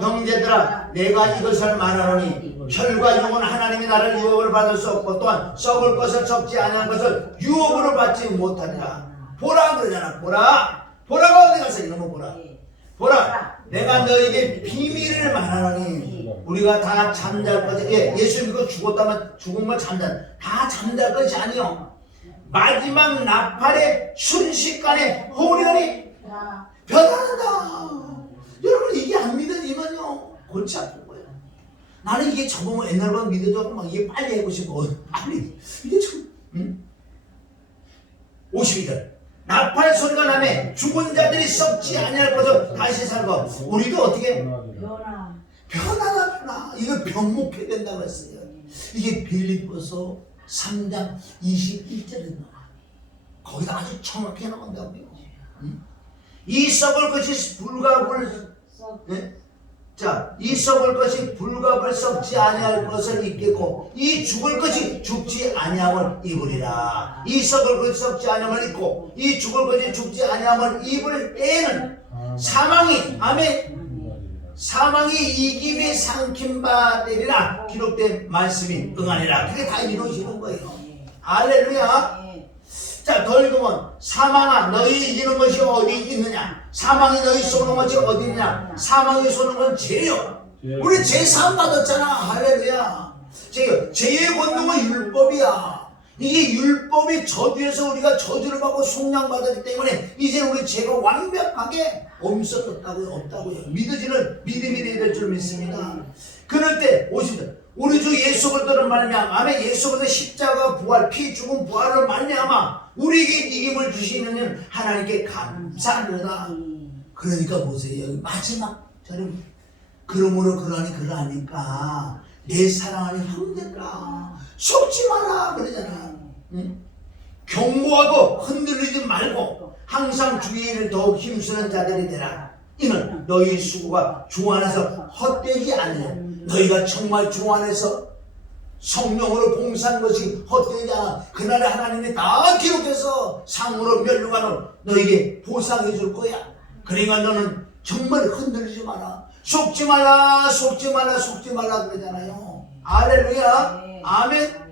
형제들아 내가 이것을 말하노니 혈과 영은 하나님이 나를 유업으로 받을 수 없고 또한 썩을 것을 썩지 아니한 것을 유업으로 받지 못하리라. 보라 그러잖아. 보라가 어디 가서 이놈을 보라 내가 너에게 비밀을 말하노니 우리가 다 잠잘 것이 예수 믿고 죽었다면 죽은 건 다 잠잘 것이 아니요 마지막 나팔의 순식간에 호련히 변화한다. 여러분 이게 안 믿어지면요 골치 아픈 거예요. 나는 이게 저보면 옛날보다 믿어져서 막 이게 빨리 해보고 싶어. 아니 이게 참 52절 나팔 소리가 나매 죽은 자들이 썩지 아니할 것을 다시 살고 우리도 어떻게 변화가 이거 병목해야 된다고 했어요. 이게 빌립보서 3장 21절에 나와. 거기다 아주 정확히 나온다고요. 이 썩을 것이 불갑을 이 썩을 것이 불갑을 썩지 아니할 것을 입겠고 이 죽을 것이 죽지 아니함을 입으리라. 이 썩을 것이 썩지 아니함을 입고 이 죽을 것이 죽지 아니함을 입을 때에는 사망이 아멘 사망이 이김에 삼킨 바 되리라 기록된 말씀이 응하리라. 그게 다 이루어지는 거예요. 할렐루야. 자, 더 읽으면 사망아 너희 이기는 것이 어디 있느냐. 사망이 너희 쏘는 것이 어디 있느냐. 사망이 쏘는 건 죄요. 우리 죄 사함 받았잖아. 할렐루야. 죄의 권능은 율법이야. 이게 율법이 저주해서 우리가 저주를 받고 속량받았기 때문에 이제 우리 죄가 완벽하게 없다고요. 믿어지는 믿음이 되야 될 줄 믿습니다. 그럴 때 50절 우리 주 예수 그리스도를 말미암아 아멘 예수 그리스도 십자가 부활 피 죽음 부활을 말미암아 우리에게 이김을 주시는 하나님께 감사합니다. 그러니까 보세요. 여기 마지막 절에 그러므로 그러니까 내 사랑하는 형제들아 속지 마라 그러잖아. 응? 경고하고 흔들리지 말고 항상 주의 일을 더욱 힘쓰는 자들이 되라. 이는 너희 수고가 주 안에서 헛되지 않으려. 너희가 정말 주 안에서 성령으로 봉사한 것이 헛되지 않아. 그날에 하나님이 다 기록해서 상으로 멸류관을 너에게 보상해 줄 거야. 그러니까 너는 정말 흔들리지 마라. 속지 말라 그러잖아요. 할렐루야. 아멘.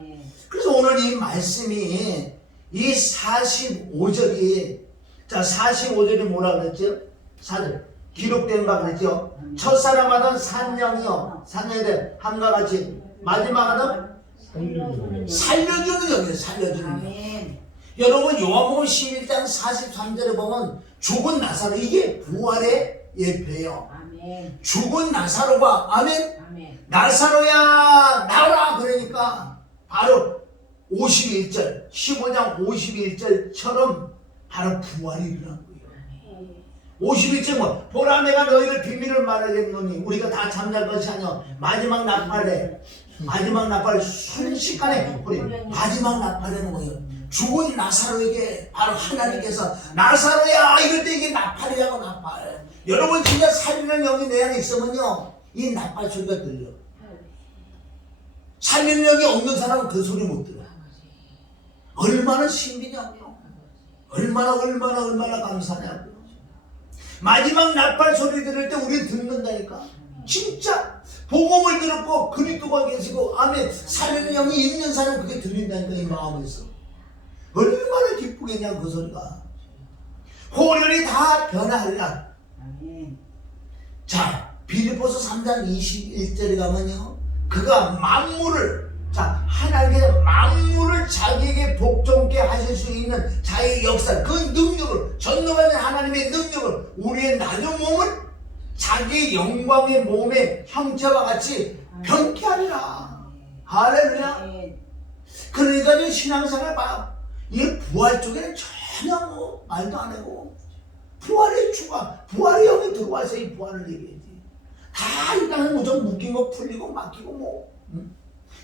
그래서 오늘 이 말씀이 이 45절이 자 45절이 뭐라 그랬죠? 4절 기록된 바 그랬죠? 첫사랑하던 산령이요 산령에 함과 같이 마지막 하던 살려주는 영이에요. 살려주는 영. 여러분 요한복음 11장 43절에 보면 죽은 나사로 이게 부활의 예표예요. 아멘. 죽은 나사로가 아멘. 아멘. 나사로야 나오라 그러니까 바로 51절 15장 51절처럼 바로 부활이 일어난 거예요. 51절 뭐 보라 내가 너희를 비밀을 말하겠노니 우리가 다 잠잘 것이 아니여 마지막 나팔에 마지막 나팔 순식간에 우리 마지막 나팔에는 뭐예요? 죽은 나사로에게 바로 하나님께서 나사로야 이럴 때 이게 나팔이라고 나팔. 여러분 진짜 살리는 영이 내 안에 있으면요 이 나팔 소리가 들려. 살리는 영이 없는 사람은 그 소리 못 들어. 얼마나 신비냐고요. 얼마나 감사하냐고요. 마지막 나팔 소리 들을 때 우리 듣는다니까. 진짜 복음을 들었고 그리스도가 계시고 아멘 살리는 영이 있는 사람은 그게 들린다니까. 이 마음에서 얼마나 기쁘겠냐 그 소리가. 호련이 다 변화하리라. 자 빌립보서 3장 21절에 가면요 그가 만물을 자 하나님께서 만물을 자기에게 복종케 하실 수 있는 자의 역사 그 능력을 전능하신 하나님의 능력을 우리의 낮은 몸을 자기의 영광의 몸의 형체와 같이 변케 하리라. 할렐루야. 그러니까 신앙생활 봐. 이 부활 쪽에는 전혀 뭐 말도 안 하고 부활의 주가 부활의 영이 들어와서 이 부활을 얘기하지. 다 이 땅에 무조건 묶인 거 풀리고 맡기고 뭐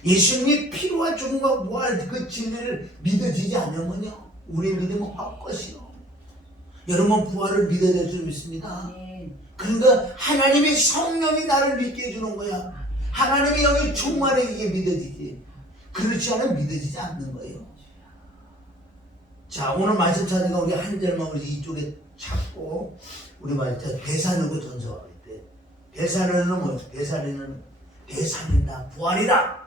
예수님이 피로와 죽음과 부활 그 진리를 믿어지지 않으면요 우리 믿음은 헛것이요. 여러분 부활을 믿어야 될 줄 믿습니다. 그러니까 하나님의 성령이 나를 믿게 해주는 거야. 하나님의 영이 충만해 이게 믿어지지. 그렇지 않으면 믿어지지 않는 거예요. 자 오늘 말씀 찾으니까 우리 한 절만 우리 이쪽에 찾고 우리 말씀 대사르고 전서가 있대. 대사르는 뭐예요? 대사르나 부활이라.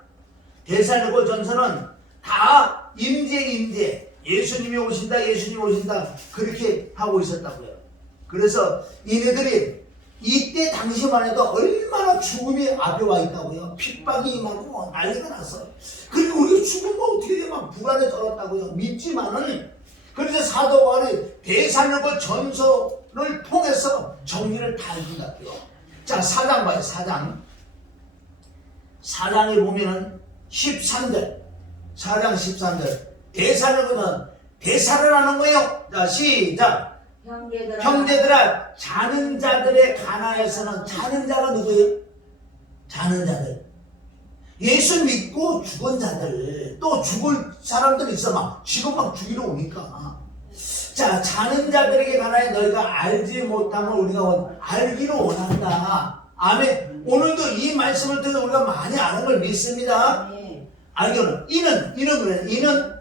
대사르고 전서는 다 임재 예수님이 오신다 그렇게 하고 있었다고요. 그래서 이네들이 이때 당시만 해도 얼마나 죽음이 앞에 와 있다고요. 핍박이 임하고 난리가 났어요. 그리고 우리가 죽으면 어떻게 돼? 막 불안에 떨었다고요. 믿지만은 그래서 사도 바울이 대사르고 전서를 통해서 정리를 다 해준다고요. 자 4장 봐요. 4장에 보면은 13절 4장 13절 대사르고는 대사를 하는 거예요. 자 시작. 형제들아 자는 자들에 관하여서는 자는 자가 누구예요? 자는 자들. 예수 믿고 죽은 자들 또 죽을 사람들 있어 막 지금 막 죽이러 오니까. 자 자는 자들에게 관하여 너희가 알지 못하면 우리가 알기로 원한다. 아멘. 오늘도 이 말씀을 듣는 우리가 많이 아는 걸 믿습니다. 알기로는 이는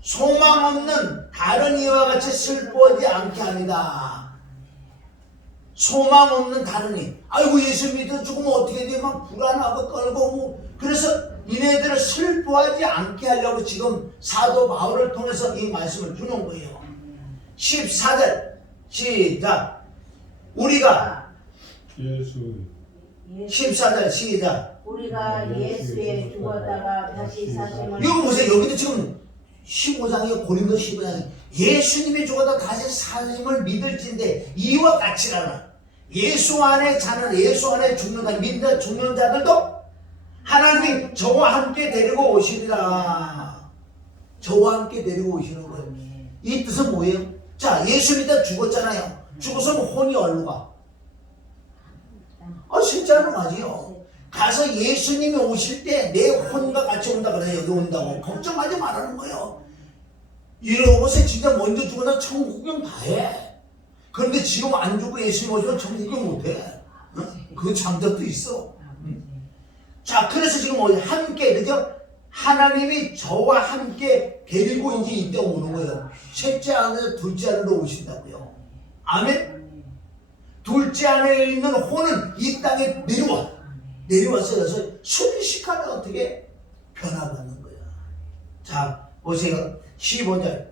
소망 없는 다른 이와 같이 슬퍼하지 않게 합니다. 소망 없는 다른 이. 아이고 예수 믿어 죽으면 어떻게 돼? 막 불안하고 떨고 뭐. 그래서 이네들을 슬퍼하지 않게 하려고 지금 사도 바울을 통해서 이 말씀을 주는 거예요. 14절 시작. 우리가 14절 시작. 우리가 예수에 죽었다가 다시 사심을. 이거 보세요. 여기도 지금 15장이에요. 고린도 15장이 예수님이 죽어도 다시 사심을 믿을진데 이와 같이라는 예수 안에 자는 예수 안에 죽는 자들도 하나님이 저와 함께 데리고 오시리라. 저와 함께 데리고 오시는 거예요. 이 뜻은 뭐예요? 자 예수 믿다 죽었잖아요. 죽었으면 혼이 어디로 가? 실제로 맞아요. 가서 예수님이 오실 때 내 혼과 같이 온다 그래요. 여기 온다고 걱정하지 말라는 거예요. 이러고서 진짜 먼저 죽어서 천국 구경 다 해. 그런데 지금 안 죽고 예수님 오시면 천국 구경 못 해. 그 장단도 있어. 자 그래서 지금 함께 그죠? 하나님이 저와 함께 데리고 이제 이때 오는 거예요. 셋째 아내에서 둘째 아내로 오신다고요. 아멘. 둘째 아내에 있는 혼은 이 땅에 내려왔어요. 그래서 순식간에 어떻게 변화받는 거야. 자 보세요. 15절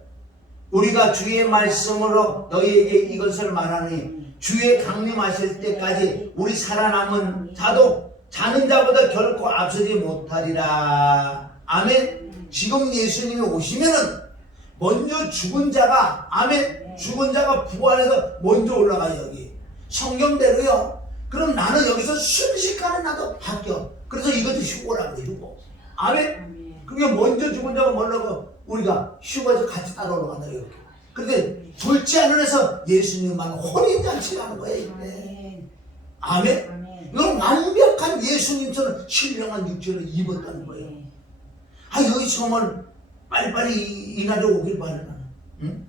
우리가 주의 말씀으로 너희에게 이것을 말하니 주의 강림하실 때까지 우리 살아남은 자도 자는 자보다 결코 앞서지 못하리라. 아멘. 지금 예수님이 오시면은 먼저 죽은 자가 아멘 죽은 자가 부활해서 먼저 올라가요. 여기 성경대로요. 그럼 나는 여기서 순식간에 나도 바뀌어. 그래서 이것도 휴고라고 그래. 휴고. 아멘. 그게 먼저 죽은 자가 뭐라고 우리가 휴고해서 같이 따라 올라간다 이렇게. 그런데 둘째 하늘에서 예수님만 혼인잔치를 하는 거예요. 아멘. 이건 완벽한 예수님처럼 신령한 육체를 입었다는 거예요. 여기 정말 빨리빨리 이 날이 오길 바래 나는. 응?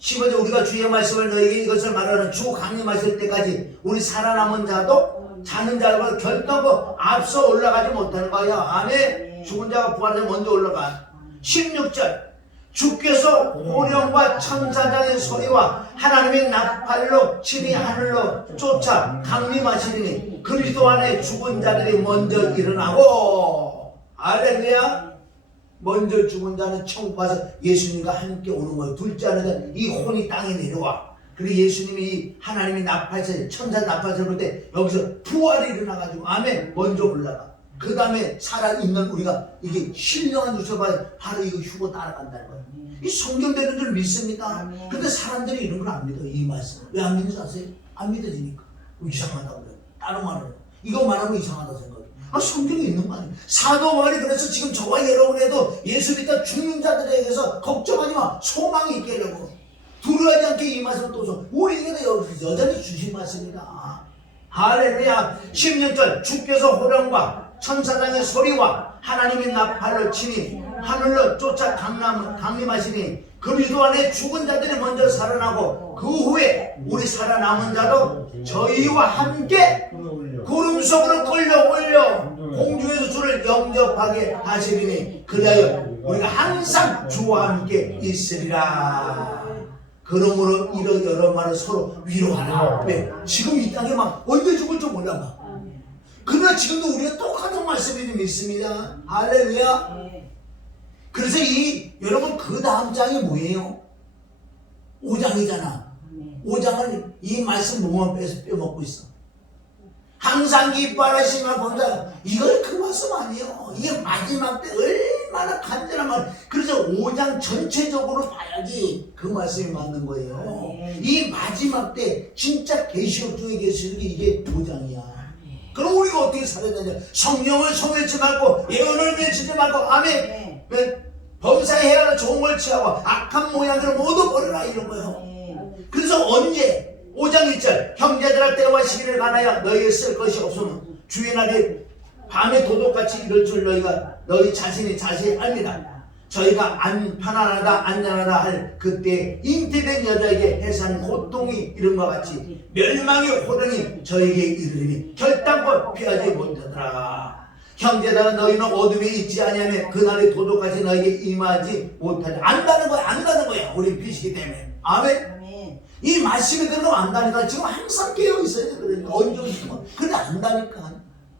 15절 우리가 주의 말씀을 너희에게 이것을 말하는 주 강림하실 때까지 우리 살아남은 자도 자는 자보다 결단코 앞서 올라가지 못하는 거예요. 아멘. 죽은 자가 부활해서 먼저 올라가. 16절 주께서 호령과 천사장의 소리와 하나님의 나팔로 친히 하늘로 쫓아 강림하시리니 그리스도 안에 죽은 자들이 먼저 일어나고. 할렐루야. 먼저 죽은 자는 천국 가서 예수님과 함께 오는 거예요. 둘째 하나는 이 혼이 땅에 내려와. 그리고 예수님이 하나님이 나팔세 천사 나팔세 볼 때 여기서 부활이 일어나가지고 아멘 먼저 올라가. 그 다음에 살아있는 우리가 이게 신령한 유서가 바로 이거 휴고 따라간다는 거예요. 이 성경되는 줄 믿습니다. 근데 사람들이 이런 걸 안 믿어요. 이 말씀. 왜 안 믿는지 아세요? 안 믿어지니까. 이상하다고요. 다른 말은 이거 말하면 이상하다 생각해요. 성경에 있는 거 아니에요. 사도 바울이 그래서 지금 저와 여러분에도 예수 믿다 죽는 자들에 대해서 걱정하지 마. 소망이 있게 하려고. 두려워하지 않게 이 말씀 또 우리에게 여전히 주신 말씀입니다. 할렐루야. 10년절 주께서 호령과 천사장의 소리와 하나님의 나팔로 치니 하늘로 쫓아 강림하시니 그리스도 안에 죽은 자들이 먼저 살아나고 그 후에 우리 살아남은 자도 저희와 함께 구름 속으로 끌려올려 공중에서 주를 영접하게 하시리니 그리하여 우리가 항상 주와 함께 있으리라. 그러므로 이런 여러 말을 서로 위로하라. 왜? 지금 이 땅에 막 언제 죽을지 몰라 막. 그러나 지금도 우리가 똑같은 말씀이 좀 있습니다. 할렐루야. 그래서 여러분 그 다음 장이 뭐예요? 5장이잖아. 5장은 이 말씀 몸만 빼먹고 있어. 항상 기뻐하시면 본다. 이걸 그 말씀 아니에요. 이게 마지막 때 얼마나 간절한 말. 그래서 5장 전체적으로 봐야지 그 말씀이 맞는 거예요. 이 마지막 때 진짜 계시록 중에 계시록이 이게 5장이야. 그럼 우리가 어떻게 살아야 되냐? 성령을 소멸치 말고 예언을 맺지 말고 아멘. 범사에 하라 좋은 걸 취하고 악한 모양들을 모두 버려라 이런 거예요. 그래서 언제? 5장 1절 형제들아 때와 시기를 가나여 너희에 쓸 것이 없으면 주의 날이 밤에 도둑같이 이럴 줄 너희가 너희 자신이 압니다. 저희가 편안하다 안전하다 할 그때 잉태된 여자에게 해산 고통이 이른과 같이 멸망의 호령이 저에게 이르리니 결단코 피하지 못하더라. 형제들아 너희는 어둠에 있지 아니하면 그날의 도둑같이 너에게 임하지 못하지 안다는 거야. 우리 빛이기 때문에. 아멘. 이 말씀이 들어가면 안다니까. 지금 항상 깨어있어야 돼. 그러니까 언제 오시면 그래 안다니까.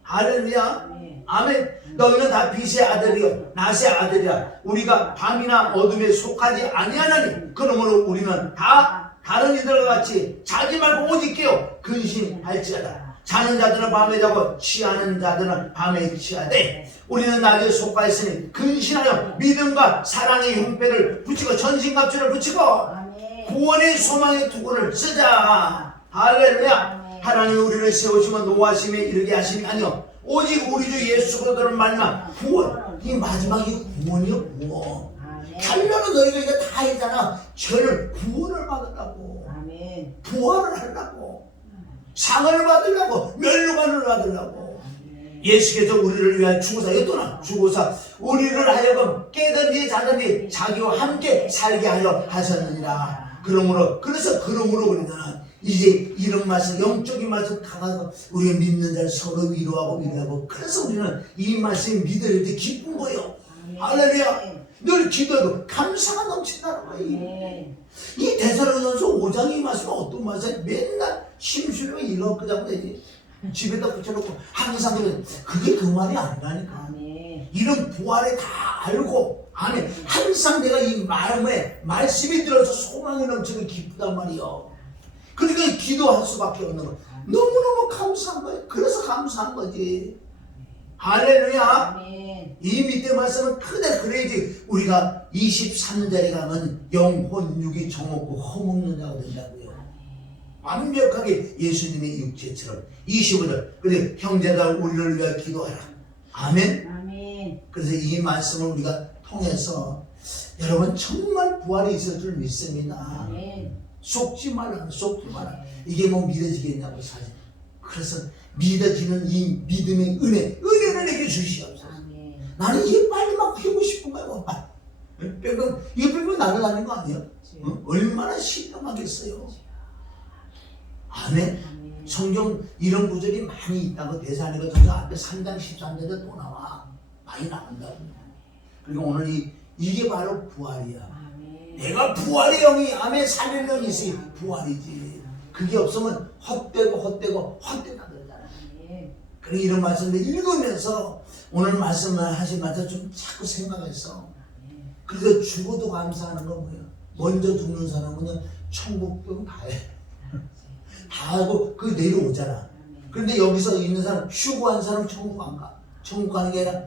할렐루야. 아멘. 너희는 다 빛의 아들이요 낮의 아들이야. 우리가 밤이나 어둠에 속하지 아니하나니 그러므로 우리는 다 다른 이들과 같이 자지 말고 오직 깨어 근신할지어다. 자는 자들은 밤에 자고 취하는 자들은 밤에 취하되 우리는 낮에 속하 있으니 근신하여 믿음과 사랑의 형패를 붙이고 전신갑주를 붙이고 구원의 소망의 투구를 쓰자. 할렐루야. 하나님이 우리를 세우시면 노하심에 이르게 하심이 아니요 오직 우리 주 예수 그리스도를 말미암아 구원. 이 마지막이 구원이요 구원. 결론은 너희가 이제 다 했잖아. 저를 구원을 받으려고 부활을 하려고 상을 받으려고 멸류관을 받으려고 예수께서 우리를 위하여 죽으사 우리를 하여금 깨든지 자든지 자기와 함께 살게 하려 하셨느니라. 그러므로 우리는 이제 이런 말씀 영적인 말씀 강하고 우리가 믿는 자를 서로 위로하고 그래서 우리는 이 말씀이 믿을 때 기쁜 거예요. 할렐루야. 늘 기도하고 감사가 넘친다는 거예요. 이 데살로니가서 5장의 말씀은 어떤 말씀이 맨날 심술로 읽어 자고 되지. 집에다 붙여놓고 항상 그게 그 말이 아니라니까. 이런 부활에 다 알고 아멘. 항상 내가 이 마음에 말씀이 들어서 소망이 넘치고 기쁘단 말이요. 그러니까 기도할 수밖에 없는 거예요. 너무너무 감사한 거예요. 그래서 감사한 거지. 할렐루야. 이 밑에 말씀은 크게 그래야지 우리가 23절에 가면 영혼 육이 정없고 허먹는 자가 된다고요. 완벽하게 예수님의 육체처럼. 25절 그래 형제들 우리를 위하여 기도하라. 아멘. 그래서 이 말씀을 우리가 통해서 여러분 정말 부활이 있을 줄 믿습니다. 속지 말라. 이게 뭐 믿어지겠냐고 사실. 그래서 믿어지는 이 믿음의 은혜를 내게 주시옵소서. 나는 이게 빨리 막 배우고 싶은 거야. 이거 빼고 나를 하는 거 아니에요? 얼마나 신령하겠어요. 아멘. 성경 이런 구절이 많이 있다고 데살로니가서 앞에 3장 13절에 또 나와. 많이 나온다고. 그리고 오늘 이게 바로 부활이야. 내가 부활의 영이 아멘 살리는 영이 있으니 부활이지. 그게 없으면 헛되다 그러잖아. 그래 이런 말씀을 읽으면서 오늘 말씀을 하신 말씀 좀 자꾸 생각했어. 그래서 죽어도 감사하는 건 뭐예요? 먼저 죽는 사람은 천국병 다 해. 다 하고 그 내려오잖아. 그런데 여기서 있는 사람 휴고한 사람 천국 안 가. 천국 가는 게 아니라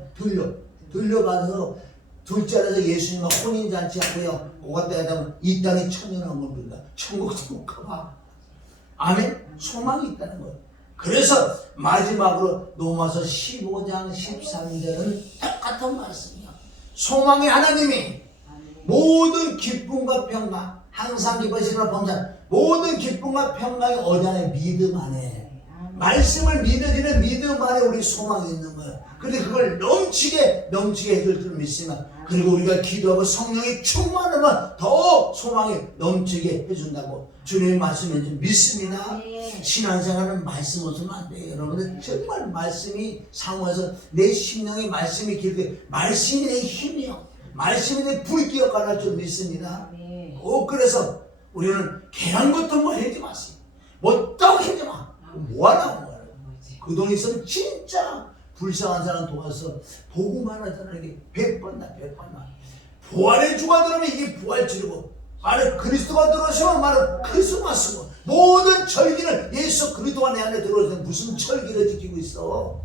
들려가서 둘째 날에서 예수님과 혼인잔치 하고요. 그가 때가 되면 이 땅에 천년왕국을 누린다. 천국도 못 가봐. 아멘? 소망이 있다는 거예요. 그래서 마지막으로 로마서 15장 13절은 똑같은 말씀이야. 소망의 하나님이 모든 기쁨과 평강, 항상 기뻐하시라 범사, 모든 기쁨과 평강이 어디에 믿음 안에, 말씀을 믿어지는 믿음 안에 우리 소망이 있는 거예요. 근데 그걸 넘치게 해줄 줄 믿으면, 그리고 우리가 기도하고 성령이 충만하면 더 소망이 넘치게 해준다고 주님의 말씀을 믿습니다. 신앙생활은 말씀 없으면 안 돼요. 여러분들 정말 말씀이 상호해서 내 심령의 말씀이 길게, 말씀이 내 힘이요, 말씀이 내 불기 역할을 할 줄 믿습니다. 그래서 우리는 괜한 것도 뭐 하지 마세요. 뭐 떡 하지 마. 뭐 하라고 말해요. 그 돈 있으면 진짜 불쌍한 사람 도와서 복음 하나 전하는 게 100번 나. 부활의 주가 들어오면 이게 부활주고, 말을 그리스도가 들어오시면 말을 크리스마스고, 모든 절기는 예수 그리스도가 내 안에 들어오시면 무슨 절기를 지키고 있어.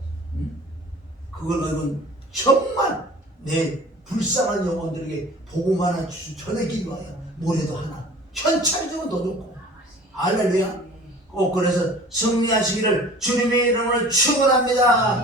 그걸 너희는 정말 내 불쌍한 영혼들에게 복음 하나 전하기 위하여 모래도 하나, 현찰 주면 더 좋고. 할렐루야. 꼭 그래서 승리하시기를 주님의 이름으로 축원합니다.